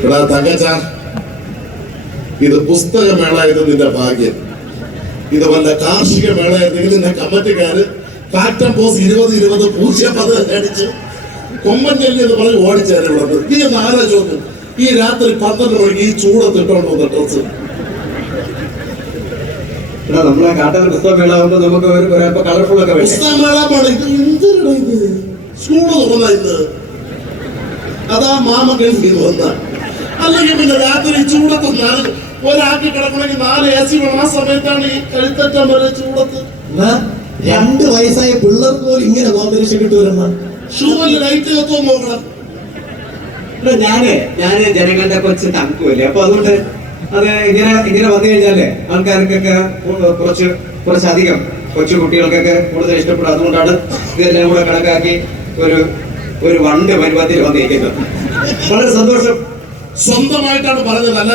എടാ തങ്കച്ച ഇത് പുസ്തകമേളായത് നിന്റെ ഭാഗ്യം. ഇത് വല്ല കാർഷിക മേളയായിരുന്നെങ്കിൽ നിന്റെ കമ്മിറ്റിക്കാര് കാറ്റം പോസ് ഇരുപത് ഇരുപത് പൂജ്യം പത് അടിച്ച് കൊമ്മഞ്ഞല്ലി എന്ന് പറഞ്ഞ് ഓടിച്ചേരെ ഉള്ളത് നീ ഒന്ന് ആലോചിച്ചു ഈ രാത്രി പന്ത്രണ്ട് മണിക്ക് ഈ ചൂടത്ത് ഇട്ടോണ്ട് വന്ന ഡ്രസ് നമ്മളെ കാട്ടാൻ പുസ്തകമേള വേളാകുമ്പോ നമുക്ക് ഒരു കളർഫുൾ ഒക്കെ വേണ്ടേ? പുസ്തകമേള പാണ് ഇത്. എന്തിനാണ് ഇത്? സ്കൂൾ തുറന്ന ഇത് അതാ മാമ ഗൾഫിൽ നിന്ന് വന്ന. അല്ലെങ്കിൽ പിന്നെ രാത്രി ചൂടത്ത് നാല് ഒരാൾക്ക് കിടക്കണമെങ്കിൽ നാല് എ സി വേണം. ആ സമയത്താണ് ഈ കഴുത്തറ്റം വരെ ചൂടത്ത്. രണ്ട് വയസ്സായ പിള്ളേർക്ക് പോലും ഇങ്ങനെ അന്തരീക്ഷം കിട്ടുമല്ലോ ഷൂവിൽ ലൈറ്റ് കത്തുമോ നോക്കണം ഞാൻ ഞാൻ ജനങ്ങളുടെ കുറച്ച് തണുക്കുമല്ലേ അപ്പൊ അതുകൊണ്ട് അത് ഇങ്ങനെ ഇങ്ങനെ വന്നു കഴിഞ്ഞാലേ ആൾക്കാർക്കൊക്കെ കുറച്ച് കുറച്ചധികം കൊച്ചു കുട്ടികൾക്കൊക്കെ കൂടുതൽ ഇഷ്ടപ്പെടും. അതുകൊണ്ടാണ് ഇതെല്ലാം കൂടെ കണക്കാക്കി ഒരു ഒരു വണ്ട് പരിപാടിയിൽ വന്നിരിക്കുന്നത്. വളരെ സന്തോഷം. സ്വന്തമായിട്ടാണ് പറഞ്ഞത്. അല്ല